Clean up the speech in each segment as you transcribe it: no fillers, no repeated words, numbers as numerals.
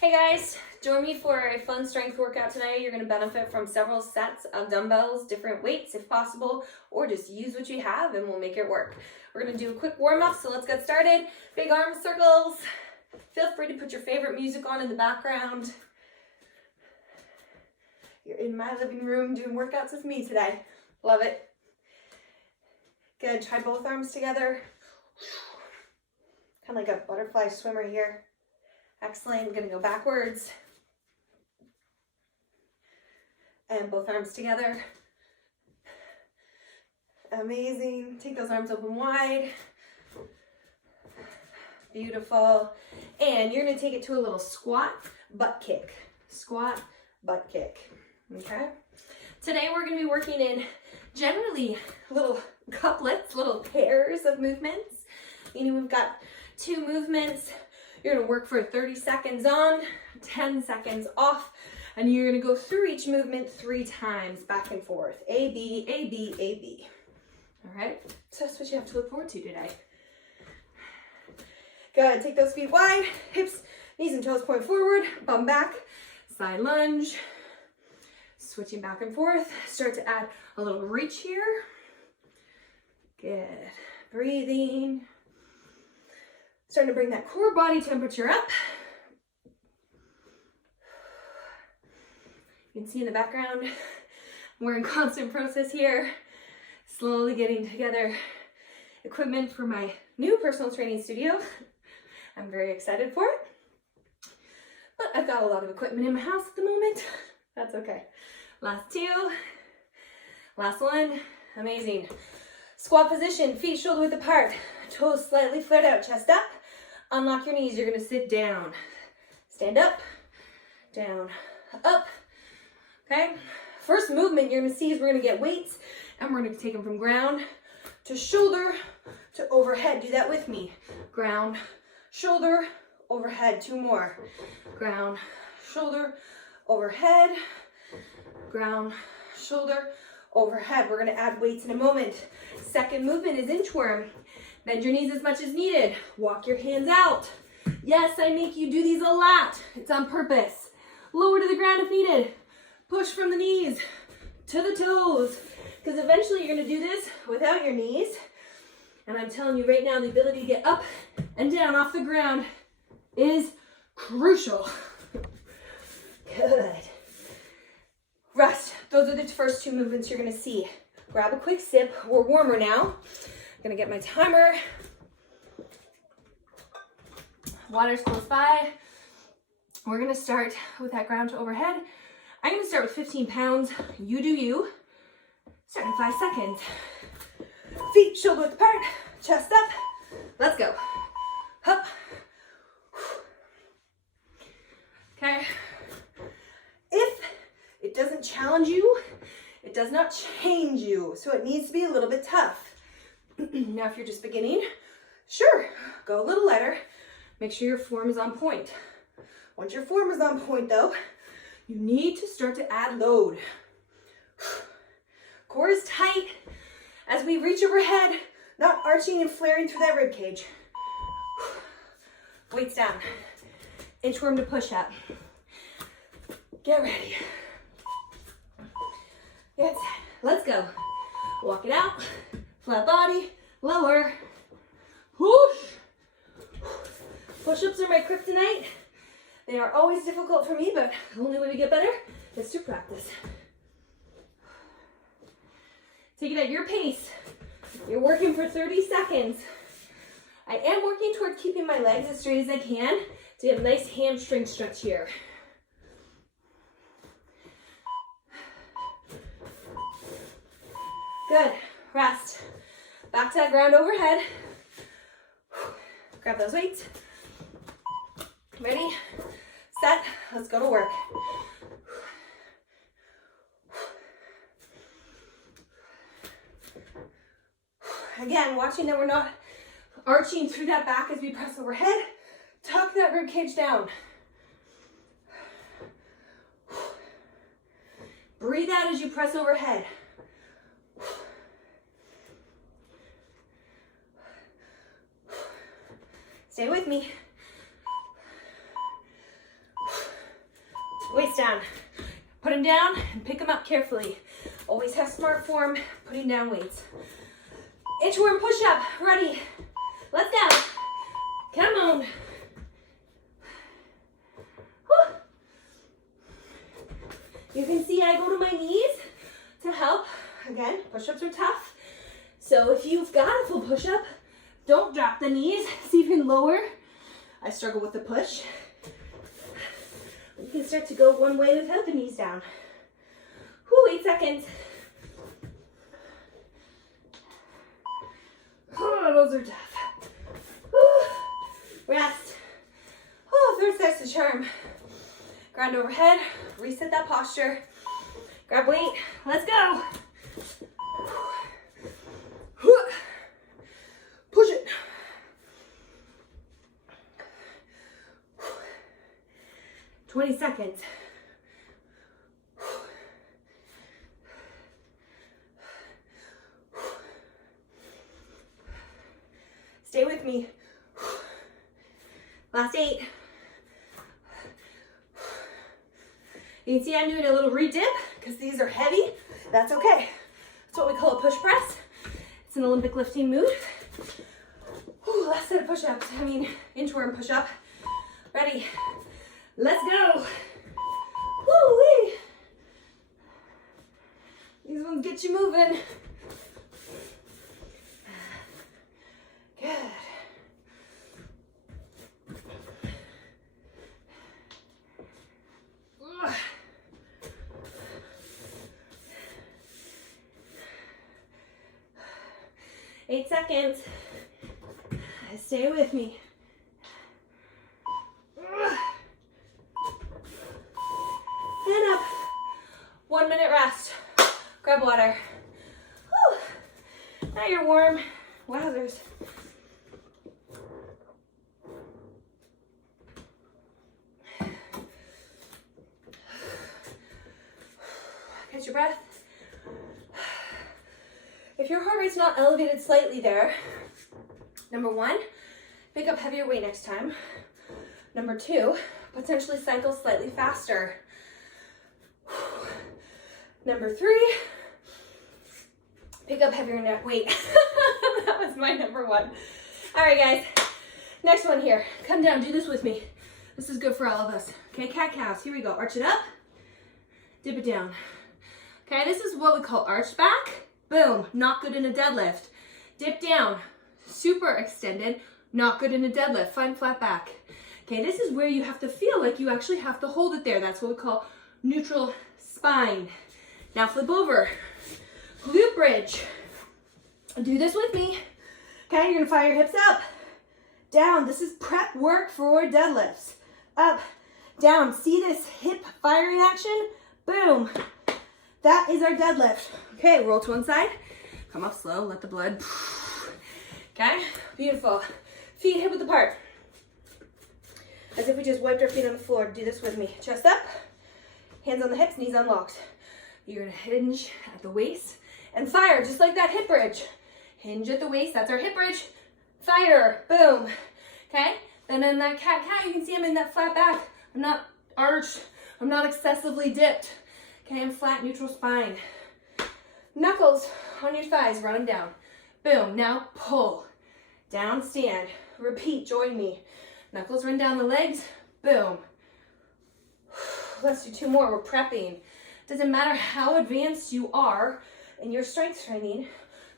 Hey guys, join me for a fun strength workout today. You're going to benefit from several sets of dumbbells, different weights if possible, or just use what you have and we'll make it work. We're going to do a quick warm-up, so let's get started. Big arm circles. Feel free to put your favorite music on in the background. You're in my living room doing workouts with me today. Love it. Good, try both arms together. Kind of like a butterfly swimmer here. Excellent. I'm going to go backwards. And both arms together. Amazing. Take those arms open wide. Beautiful. And you're going to take it to a little squat, butt kick. Squat, butt kick. Okay? Today we're going to be working in generally little couplets, little pairs of movements. We've got 2 movements. You're going to work for 30 seconds on, 10 seconds off, and you're going to go through each movement 3 times, back and forth. A, B, A, B, A, B. All right? So that's what you have to look forward to today. Good. Take those feet wide, hips, knees and toes point forward, bum back, side lunge. Switching back and forth. Start to add a little reach here. Good. Breathing. Starting to bring that core body temperature up. You can see in the background, we're in constant process here. Slowly getting together equipment for my new personal training studio. I'm very excited for it. But I've got a lot of equipment in my house at the moment. That's okay. Last 2. Last one. Amazing. Squat position, feet shoulder width apart, toes slightly flared out, chest up. Unlock your knees, you're gonna sit down. Stand up, down, up. Okay? First movement you're gonna see is we're gonna get weights and we're gonna take them from ground to shoulder to overhead. Do that with me. Ground, shoulder, overhead. 2 more. Ground, shoulder, overhead. Ground, shoulder, overhead. We're gonna add weights in a moment. Second movement is inchworm. Bend your knees as much as needed. Walk your hands out. Yes, I make you do these a lot. It's on purpose. Lower to the ground if needed. Push from the knees to the toes. Because eventually you're going to do this without your knees. And I'm telling you right now, the ability to get up and down off the ground is crucial. Good. Rest. Those are the first 2 movements you're going to see. Grab a quick sip. We're warmer now. I'm gonna get my timer. Water's close by. We're gonna start with that ground to overhead. I'm gonna start with 15 pounds. You do you. Start in 5 seconds. Feet shoulder width apart, chest up. Let's go. Up. Okay. If it doesn't challenge you, it does not change you. So it needs to be a little bit tough. Now, if you're just beginning, sure, go a little lighter. Make sure your form is on point. Once your form is on point, though, you need to start to add load. Core is tight as we reach overhead, not arching and flaring through that rib cage. Weights down. Inchworm to push up. Get ready. Get set. Let's go. Walk it out. Flat body, lower, whoosh. Push-ups are my kryptonite. They are always difficult for me, but the only way we get better is to practice. Take it at your pace. You're working for 30 seconds. I am working toward keeping my legs as straight as I can to get a nice hamstring stretch here. Good. Rest. Back to that ground overhead. Grab those weights. Ready, set, let's go to work. Again, watching that we're not arching through that back as we press overhead. Tuck that rib cage down. Breathe out as you press overhead. Stay with me. down. Put them down and pick them up carefully. Always have smart form, putting down weights. Inchworm push-up, ready. Let's go. Come on. Whew. You can see I go to my knees to help. Again, push-ups are tough. So if you've got a full push-up, don't drop the knees. See if you can lower. I struggle with the push. You can start to go one way without the knees down. Whew, 8 seconds. Oh, those are tough. Whew. Rest. Oh, third set's the charm. Ground overhead, reset that posture. Grab weight, let's go. Push it. – 20 seconds. Stay with me. Last 8. You can see I'm doing a little re-dip because these are heavy. That's okay. That's what we call a push press. It's an Olympic lifting move. Whew, last set of push-ups. Inchworm push-up. Ready. Let's go. Woo-wee. These ones get you moving. Good. Ugh. Eight seconds. Stay with me. And up. 1 minute rest. Grab water. Whew. Now you're warm. Wowzers. Catch your breath. If your heart rate's not elevated slightly there, number 1, pick up heavier weight next time. Number 2, potentially cycle slightly faster. Number 3, pick up heavier net weight. That was my number 1. All right, guys. Next one here. Come down. Do this with me. This is good for all of us. Okay, cat-cows. Here we go. Arch it up. Dip it down. Okay, this is what we call arched back. Boom. Not good in a deadlift. Dip down. Super extended. Not good in a deadlift. Find flat back. Okay, this is where you have to feel like you actually have to hold it there. That's what we call neutral spine. Now flip over. Glute bridge. Do this with me. Okay, you're gonna fire your hips up, down. This is prep work for deadlifts. Up, down. See this hip firing action? Boom. That is our deadlift. Okay, roll to one side. Come up slow, let the blood. Okay, beautiful. Feet hip width apart. As if we just wiped our feet on the floor. Do this with me. Chest up, hands on the hips, knees unlocked. You're gonna hinge at the waist and fire, just like that hip bridge. Hinge at the waist, that's our hip bridge. Fire, boom. Okay, then in that cat-cow, you can see I'm in that flat back. I'm not arched, I'm not excessively dipped. Okay, I'm flat, neutral spine. Knuckles on your thighs, run them down. Boom, now pull. Down, stand. Repeat, join me. Knuckles run down the legs, boom. Let's do 2 more, we're prepping. Doesn't matter how advanced you are in your strength training,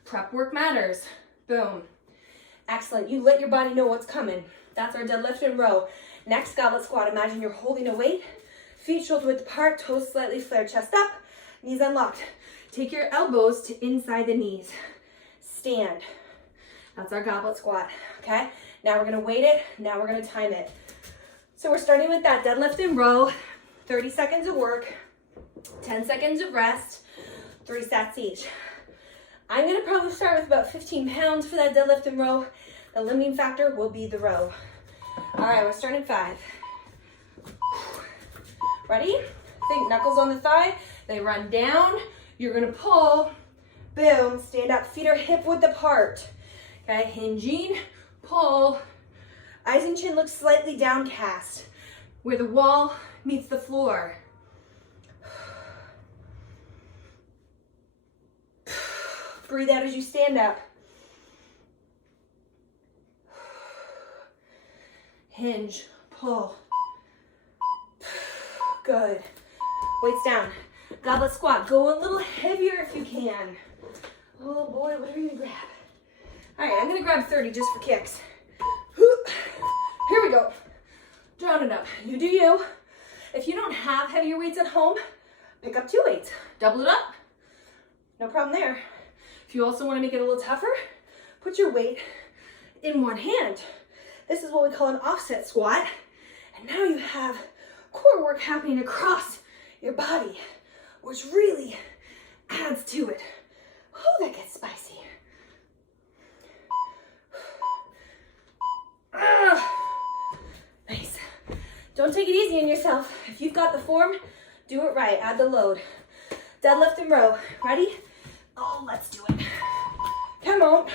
prep work matters. Boom. Excellent, you let your body know what's coming. That's our deadlift and row. Next, goblet squat. Imagine you're holding a weight, feet shoulder width apart, toes slightly flared, chest up, knees unlocked. Take your elbows to inside the knees. Stand. That's our goblet squat, okay? Now we're gonna weight it, now we're gonna time it. So we're starting with that deadlift and row, 30 seconds of work, 10 seconds of rest, 3 sets each. I'm gonna probably start with about 15 pounds for that deadlift and row. The limiting factor will be the row. All right, we're starting 5. Ready? Think knuckles on the thigh, they run down. You're gonna pull, boom, stand up, feet are hip width apart. Okay, hinging, pull. Eyes and chin look slightly downcast, where the wall meets the floor. Breathe out as you stand up. Hinge, pull. Good. Weights down. Goblet squat. Go a little heavier if you can. Oh boy, what are you gonna grab? All right, I'm gonna grab 30 just for kicks. Here we go. Round it up. You do you. If you don't have heavier weights at home, pick up 2 weights. Double it up. No problem there. If you also want to make it a little tougher, put your weight in one hand. This is what we call an offset squat. And now you have core work happening across your body, which really adds to it. Oh, that gets spicy. Nice. Don't take it easy on yourself. If you've got the form, do it right. Add the load. Deadlift and row. Ready? Oh, let's do it. Come on.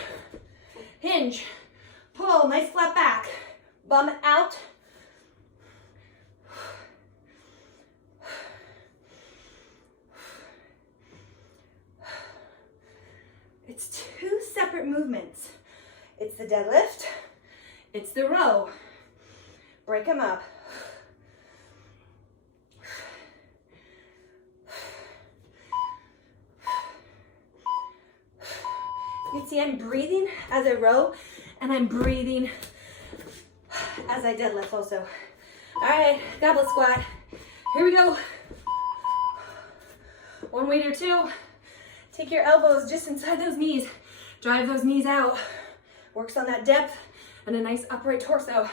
Hinge. Pull. Nice flat back. Bum out. It's 2 separate movements. It's the deadlift. It's the row. Break them up. You can see I'm breathing as I row, and I'm breathing as I deadlift also. All right, goblet squat. Here we go. 1 weight or 2. Take your elbows just inside those knees. Drive those knees out. Works on that depth and a nice upright torso.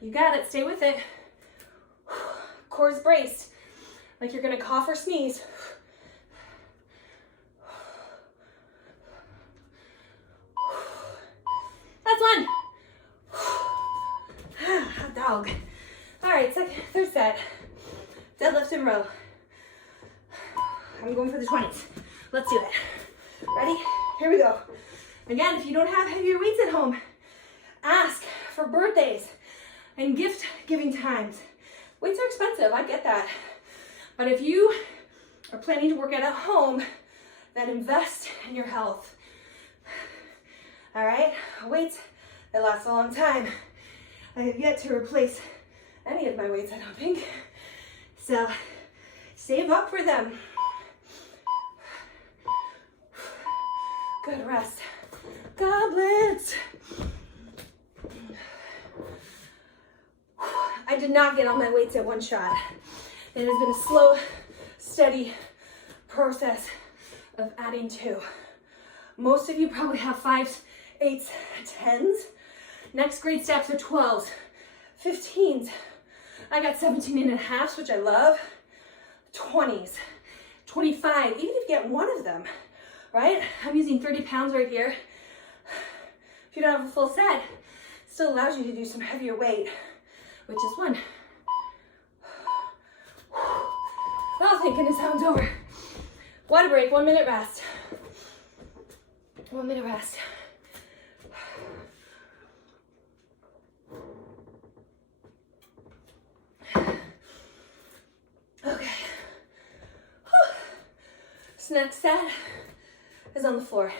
You got it. Stay with it. Core's braced, like you're gonna cough or sneeze. That's 1. Hot dog. All right, third set. Deadlift and row. I'm going for the 20s. Let's do it. Ready? Here we go. Again, if you don't have heavier weights at home, ask for birthdays and gift giving times. Weights are expensive, I get that. But if you are planning to work out at home, then invest in your health. All right, weights that last a long time. I have yet to replace any of my weights, I don't think. So save up for them. Good rest. Goblets. I did not get all my weights at one shot. It has been a slow, steady process of adding 2. Most of you probably have 5s, 8s, 10s. Next grade steps are 12s, 15s. I got 17.5s, which I love. 20s, 25, even if you get 1 of them, right? I'm using 30 pounds right here. If you don't have a full set, it still allows you to do some heavier weight, which is 1. Oh, thank goodness that one's over. Water break, 1 minute rest. 1 minute rest. Okay. This next set is on the floor.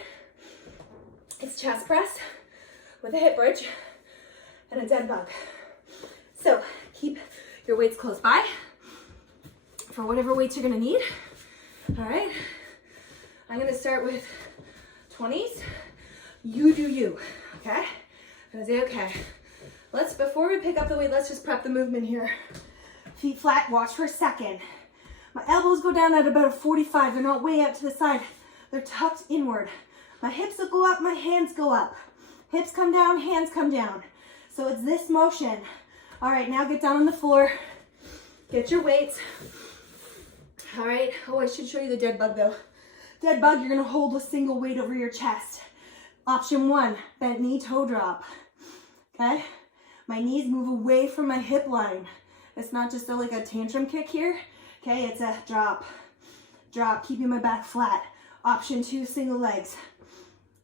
It's chest press with a hip bridge and a dead bug. So keep your weights close by for whatever weights you're gonna need. All right, I'm gonna start with 20s. You do you, okay? I'm gonna say, okay, before we pick up the weight, let's just prep the movement here. Feet flat, watch for a second. My elbows go down at about a 45. They're not way out to the side. They're tucked inward. My hips will go up, my hands go up. Hips come down, hands come down. So it's this motion. All right, now get down on the floor. Get your weights. All right, oh, I should show you the dead bug though. Dead bug, you're gonna hold a single weight over your chest. Option 1, bent knee, toe drop. Okay, my knees move away from my hip line. It's not just like a tantrum kick here. Okay, it's a drop, drop, keeping my back flat. Option 2, single legs.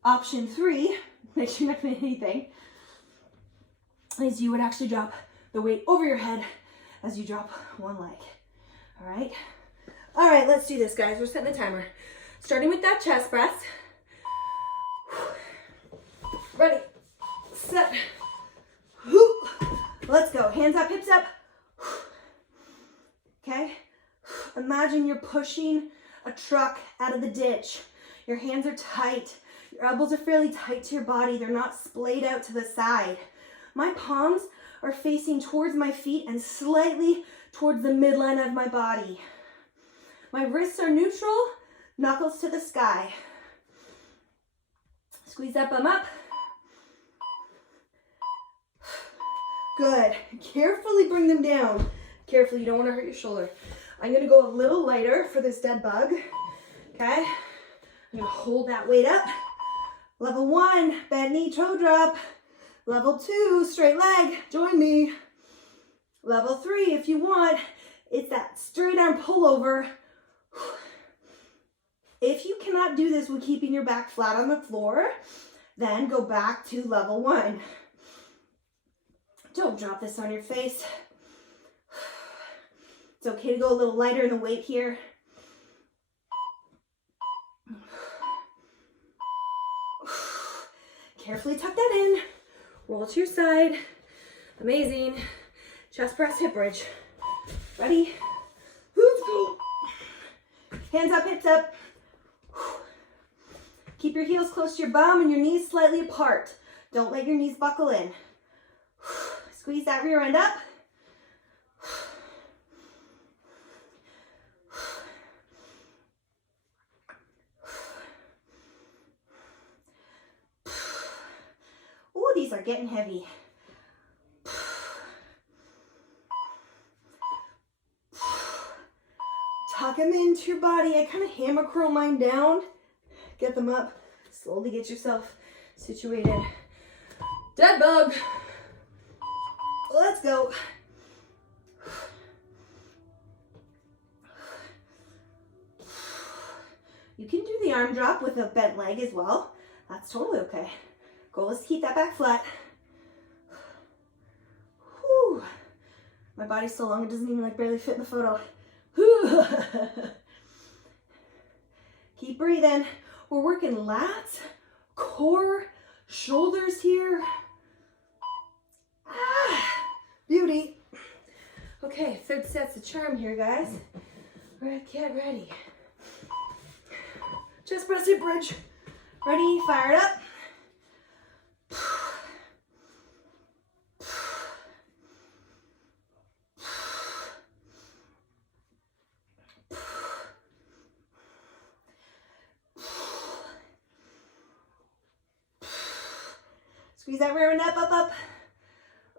Option 3, make sure you're not gonna hit anything, is you would actually drop the weight over your head as you drop one leg. All right. All right, let's do this, guys. We're setting the timer. Starting with that chest press. Ready, set, let's go. Hands up, hips up. Okay. Imagine you're pushing a truck out of the ditch. Your hands are tight. Your elbows are fairly tight to your body. They're not splayed out to the side. My palms are facing towards my feet and slightly towards the midline of my body. My wrists are neutral, knuckles to the sky. Squeeze that bum up. Good. Carefully bring them down. Carefully, you don't want to hurt your shoulder. I'm going to go a little lighter for this dead bug. Okay? I'm going to hold that weight up. Level 1, bent knee, toe drop. Level 2, straight leg. Join me. Level 3, if you want, it's that straight arm pullover. If you cannot do this with keeping your back flat on the floor, then go back to level 1. Don't drop this on your face. It's okay to go a little lighter in the weight here. Carefully tuck that in. Roll to your side. Amazing. Chest press, hip bridge. Ready? Let's go. Hands up, hips up. Keep your heels close to your bum and your knees slightly apart. Don't let your knees buckle in. Squeeze that rear end up. Oh, these are getting heavy. Tuck them into your body. I kind of hammer curl mine down. Get them up. Slowly get yourself situated. Dead bug. Let's go. You can do the arm drop with a bent leg as well. That's totally okay. Goal is to keep that back flat. Whew. My body's so long it doesn't even like barely fit in the photo. Whew. Keep breathing. We're working lats, core, shoulders here. Beauty. Okay, third set's the charm here, guys. All right, get ready. Chest press, hip bridge. Ready, fire it up. Squeeze that rear end up, up, up.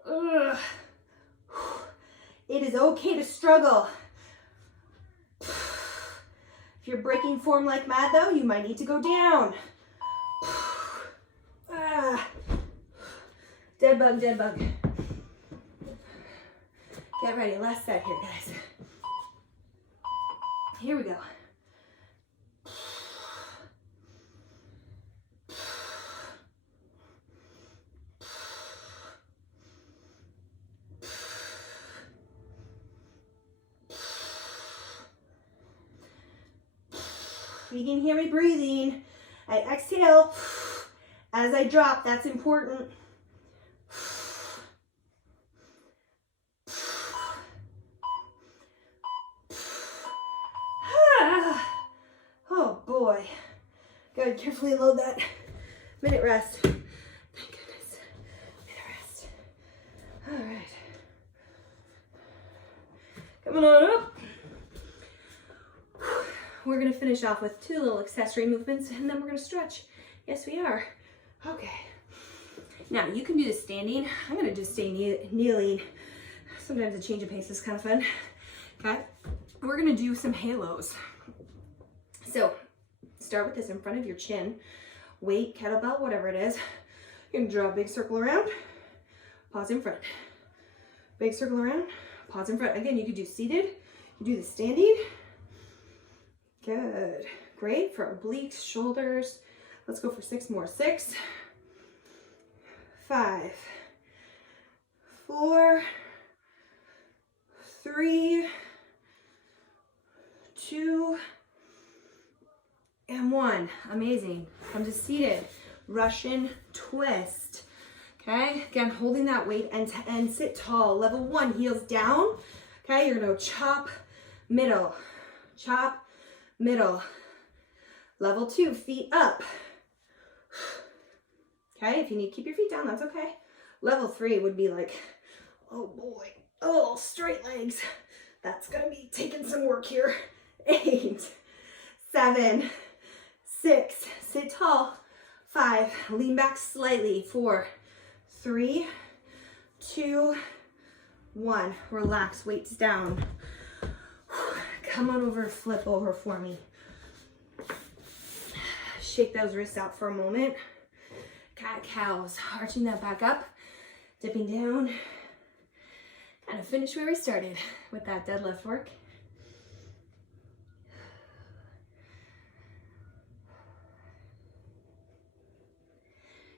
Ugh. It is okay to struggle. If you're breaking form like mad though, you might need to go down. Dead bug, dead bug. Get ready, last set here, guys. Here we go. You can hear me breathing. I exhale as I drop. That's important. Oh boy. Good. Carefully load that. Minute rest. Thank goodness. Minute rest. All right. Coming on up. We're going to finish off with 2 little accessory movements and then we're going to stretch. Yes, we are. Okay. Now, you can do this standing. I'm going to just stay kneeling. Sometimes a change of pace is kind of fun. Okay. We're going to do some halos. So, start with this in front of your chin. Weight, kettlebell, whatever it is. You're going to draw a big circle around. Pause in front. Big circle around. Pause in front. Again, you could do seated. You do the standing. Good. Great for obliques, shoulders. Let's go for 6 more. 6, 5, 4, 3, 2, and 1. Amazing. Come to seated. Russian twist. Okay, again, holding that weight end to end. Sit tall. Level 1, heels down. Okay, you're gonna chop, middle, chop, middle. Level 2, feet up. Okay, if you need to keep your feet down, that's okay. Level 3 would be like, oh boy, oh, straight legs. That's gonna be taking some work here. 8, 7, 6, sit tall. 5, lean back slightly. 4, 3, 2, 1. Relax, weights down. Come on over, flip over for me. Shake those wrists out for a moment. Cat-cows, arching that back up, dipping down. Kind of finish where we started with that deadlift work.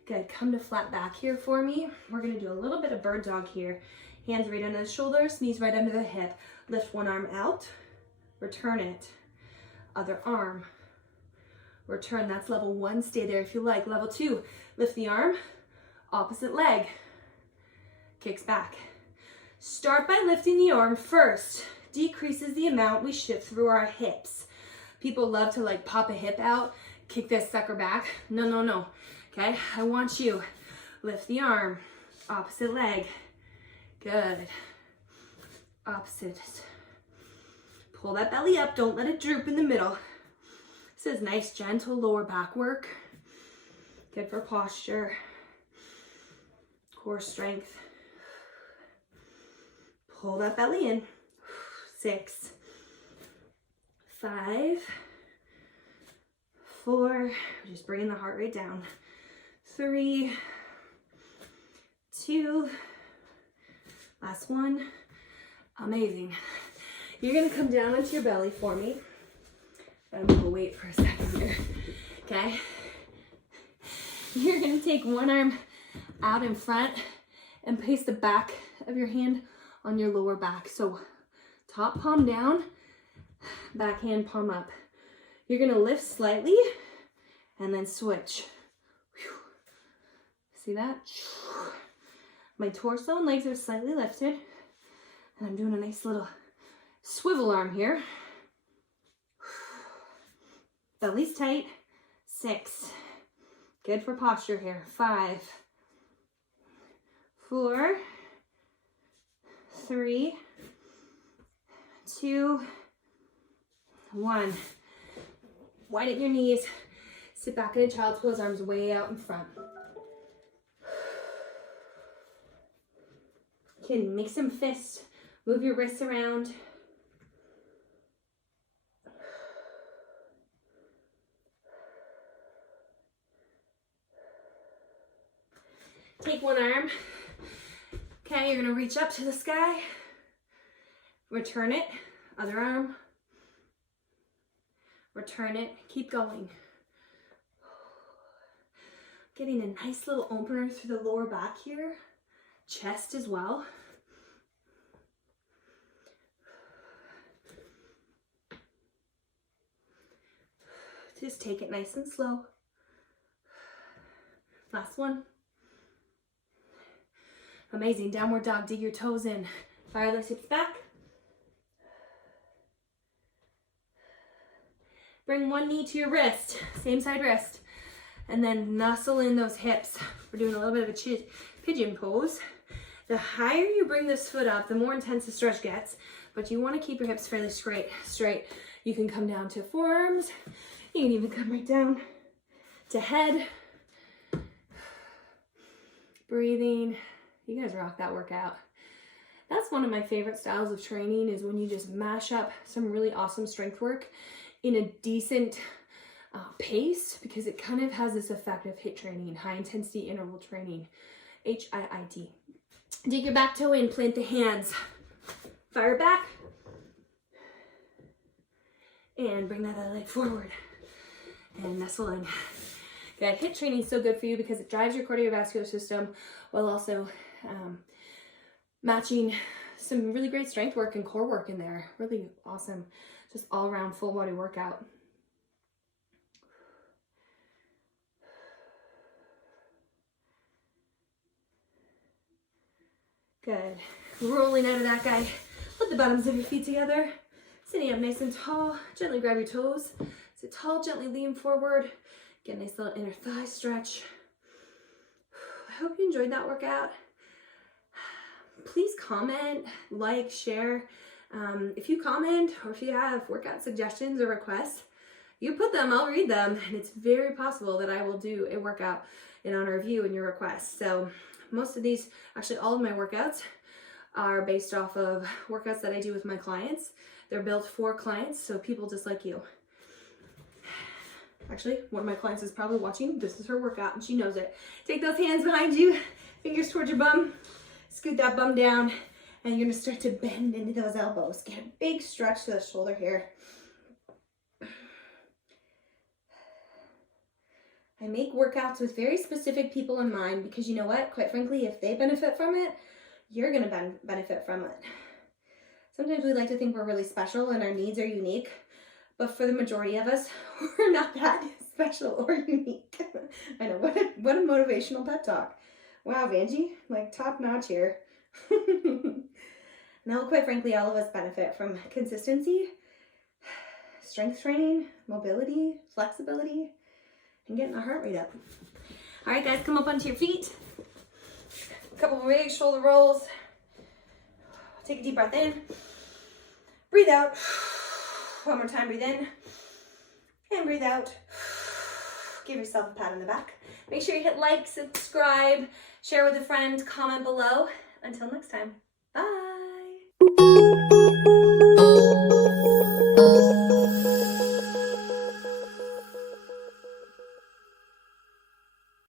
Good, come to flat back here for me. We're gonna do a little bit of bird dog here. Hands right under the shoulders, knees right under the hip. Lift one arm out, return it. Other arm, return. That's level 1, stay there if you like. Level 2, lift the arm, opposite leg, kicks back. Start by lifting the arm first. Decreases the amount we shift through our hips. People love to like pop a hip out, kick this sucker back. No, no, no. Okay, I want you, lift the arm, opposite leg, good, opposite. Pull that belly up, don't let it droop in the middle. This is nice, gentle lower back work. Good for posture, core strength. Pull that belly in. 6, 5, 4, just bringing the heart rate down. 3, 2, last one. Amazing. You're gonna come down onto your belly for me. I'm gonna wait for a second here, okay? You're gonna take one arm out in front and place the back of your hand on your lower back. So top palm down, back hand palm up. You're gonna lift slightly and then switch. See that? My torso and legs are slightly lifted. And I'm doing a nice little swivel arm here. Belly's tight. 6. Good for posture here. 5, 4, 3, 2, 1. Widen your knees. Sit back in a child's pose, arms way out in front. You can make some fists. Move your wrists around. Take one arm. Okay, you're gonna reach up to the sky. Return it. Other arm. Return it. Keep going. Getting a nice little opener through the lower back here. Chest as well. Just take it nice and slow. Last one. Amazing. Downward dog. Dig your toes in. Fire those hips back. Bring one knee to your wrist. Same side wrist. And then muscle in those hips. We're doing a little bit of a pigeon pose. The higher you bring this foot up, the more intense the stretch gets. But you want to keep your hips fairly straight. You can come down to forearms. You can even come right down to head. Breathing. You guys rock that workout. That's one of my favorite styles of training, is when you just mash up some really awesome strength work in a decent pace, because it kind of has this effect of HIIT training, high intensity interval training, HIIT. Dig your back toe in, plant the hands, fire back, and bring that other leg forward, and nestle in. Good. HIIT training is so good for you because it drives your cardiovascular system while also matching some really great strength work and core work in there. Really awesome just all around full body workout. Good. Rolling out of that guy. Put the bottoms of your feet together. Sitting up nice and tall. Gently grab your toes. Sit tall, gently lean forward. Get a nice little inner thigh stretch. I hope you enjoyed that workout. Please comment, like, share. If you comment or if you have workout suggestions or requests, you put them, I'll read them. And it's very possible that I will do a workout in honor of you and your requests. So most of these, actually all of my workouts are based off of workouts that I do with my clients. They're built for clients, so people just like you. Actually, one of my clients is probably watching. This is her workout and she knows it. Take those hands behind you, fingers towards your bum. Scoot that bum down and you're gonna start to bend into those elbows. Get a big stretch to the shoulder here. I make workouts with very specific people in mind because you know what? Quite frankly, if they benefit from it, you're gonna benefit from it. Sometimes we like to think we're really special and our needs are unique, but for the majority of us, we're not that special or unique. I know, what a motivational pep talk. Wow, Vanjie, like top notch here. Now, quite frankly, all of us benefit from consistency, strength training, mobility, flexibility, and getting our heart rate up. All right, guys, come up onto your feet. A couple of big shoulder rolls. Take a deep breath in. Breathe out. One more time, breathe in. And breathe out. Give yourself a pat on the back. Make sure you hit like, subscribe, share with a friend, comment below. Until next time, bye.